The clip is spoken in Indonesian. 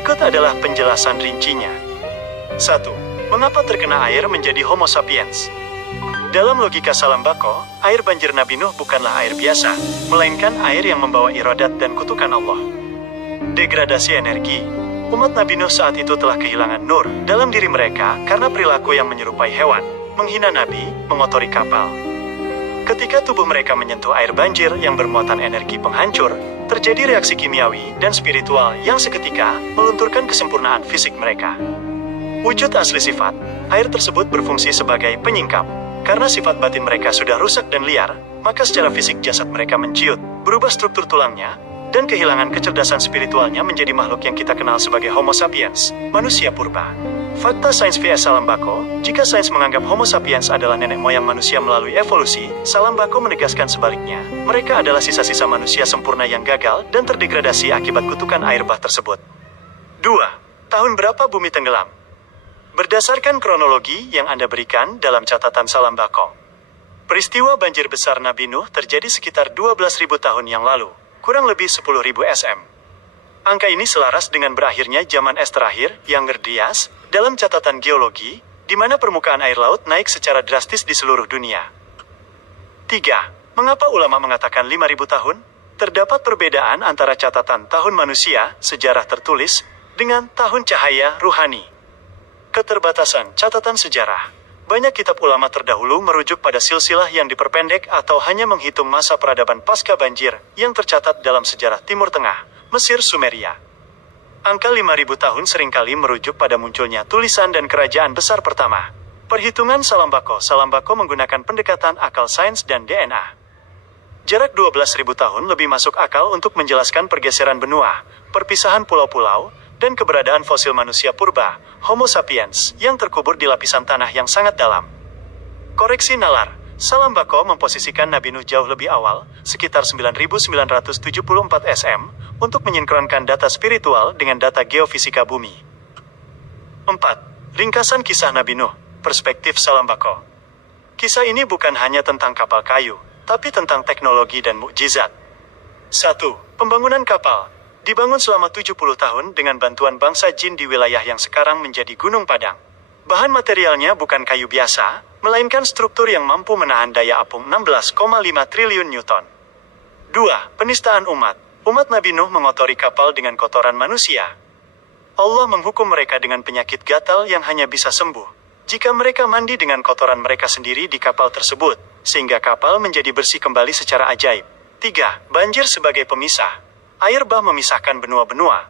Berikut adalah penjelasan rincinya. 1. Mengapa terkena air menjadi Homo sapiens? Dalam logika Salam Bako, air banjir Nabi Nuh bukanlah air biasa, melainkan air yang membawa iradat dan kutukan Allah. Degradasi energi. Umat Nabi Nuh saat itu telah kehilangan nur dalam diri mereka karena perilaku yang menyerupai hewan, menghina Nabi, mengotori kapal. Ketika tubuh mereka menyentuh air banjir yang bermuatan energi penghancur, terjadi reaksi kimiawi dan spiritual yang seketika melunturkan kesempurnaan fisik mereka. Wujud asli sifat, air tersebut berfungsi sebagai penyingkap. Karena sifat batin mereka sudah rusak dan liar, maka secara fisik jasad mereka menciut, berubah struktur tulangnya, dan kehilangan kecerdasan spiritualnya menjadi makhluk yang kita kenal sebagai Homo sapiens, manusia purba. Fakta sains vs Salam Bako, jika sains menganggap Homo sapiens adalah nenek moyang manusia melalui evolusi, Salam Bako menegaskan sebaliknya. Mereka adalah sisa-sisa manusia sempurna yang gagal dan terdegradasi akibat kutukan air bah tersebut. 2. Tahun berapa bumi tenggelam? Berdasarkan kronologi yang Anda berikan dalam catatan Salam Bako, peristiwa banjir besar Nabi Nuh terjadi sekitar 12.000 tahun yang lalu, kurang lebih 10.000 SM. Angka ini selaras dengan berakhirnya zaman es terakhir, Younger Dryas, dalam catatan geologi, di mana permukaan air laut naik secara drastis di seluruh dunia. 3. Mengapa ulama mengatakan 5.000 tahun? Terdapat perbedaan antara catatan tahun manusia, sejarah tertulis, dengan tahun cahaya ruhani. Keterbatasan catatan sejarah. Banyak kitab ulama terdahulu merujuk pada silsilah yang diperpendek atau hanya menghitung masa peradaban pasca banjir yang tercatat dalam sejarah Timur Tengah, Mesir Sumeria. Angka 5.000 tahun seringkali merujuk pada munculnya tulisan dan kerajaan besar pertama. Perhitungan Salam Bako menggunakan pendekatan akal sains dan DNA. Jarak 12.000 tahun lebih masuk akal untuk menjelaskan pergeseran benua, perpisahan pulau-pulau, dan keberadaan fosil manusia purba, Homo sapiens, yang terkubur di lapisan tanah yang sangat dalam. Koreksi nalar, Salam Bako memposisikan Nabi Nuh jauh lebih awal, sekitar 9.974 SM, untuk menyinkronkan data spiritual dengan data geofisika bumi. 4. Ringkasan kisah Nabi Nuh, perspektif Salam Bako. Kisah ini bukan hanya tentang kapal kayu, tapi tentang teknologi dan mukjizat. 1. Pembangunan kapal. Dibangun selama 70 tahun dengan bantuan bangsa jin di wilayah yang sekarang menjadi Gunung Padang. Bahan materialnya bukan kayu biasa, melainkan struktur yang mampu menahan daya apung 16,5 triliun Newton. 2. Penistaan umat. Umat Nabi Nuh mengotori kapal dengan kotoran manusia. Allah menghukum mereka dengan penyakit gatal yang hanya bisa sembuh jika mereka mandi dengan kotoran mereka sendiri di kapal tersebut, sehingga kapal menjadi bersih kembali secara ajaib. 3. Banjir sebagai pemisah. Air bah memisahkan benua-benua,